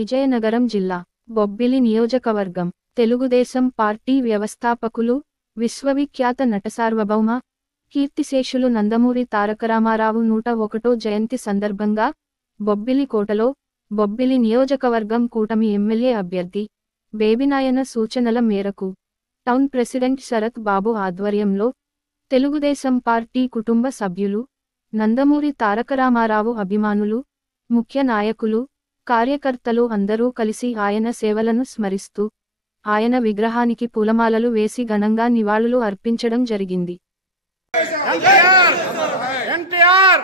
విజయనగరం జిల్లా బొబ్బిలి నియోజకవర్గం తెలుగుదేశం పార్టీ వ్యవస్థాపకులు విశ్వవిఖ్యాత నటసార్వభౌమ కీర్తిశేషులు నందమూరి తారకరామారావు 101వ జయంతి సందర్భంగా బొబ్బిలి కోటలో బొబ్బిలి నియోజకవర్గం కూటమి ఎమ్మెల్యే అభ్యర్థి బేబినాయన సూచనల మేరకు టౌన్ ప్రెసిడెంట్ శరత్ బాబు ఆధ్వర్యంలో తెలుగుదేశం పార్టీ కుటుంబ సభ్యులు నందమూరి తారకరామారావు అభిమానులు ముఖ్య నాయకులు కార్యకర్తలు అందరూ కలిసి ఆయన సేవలను స్మరిస్తూ ఆయన విగ్రహానికి పూలమాలలు వేసి ఘనంగా నివాళులు అర్పించడం జరిగింది. NTR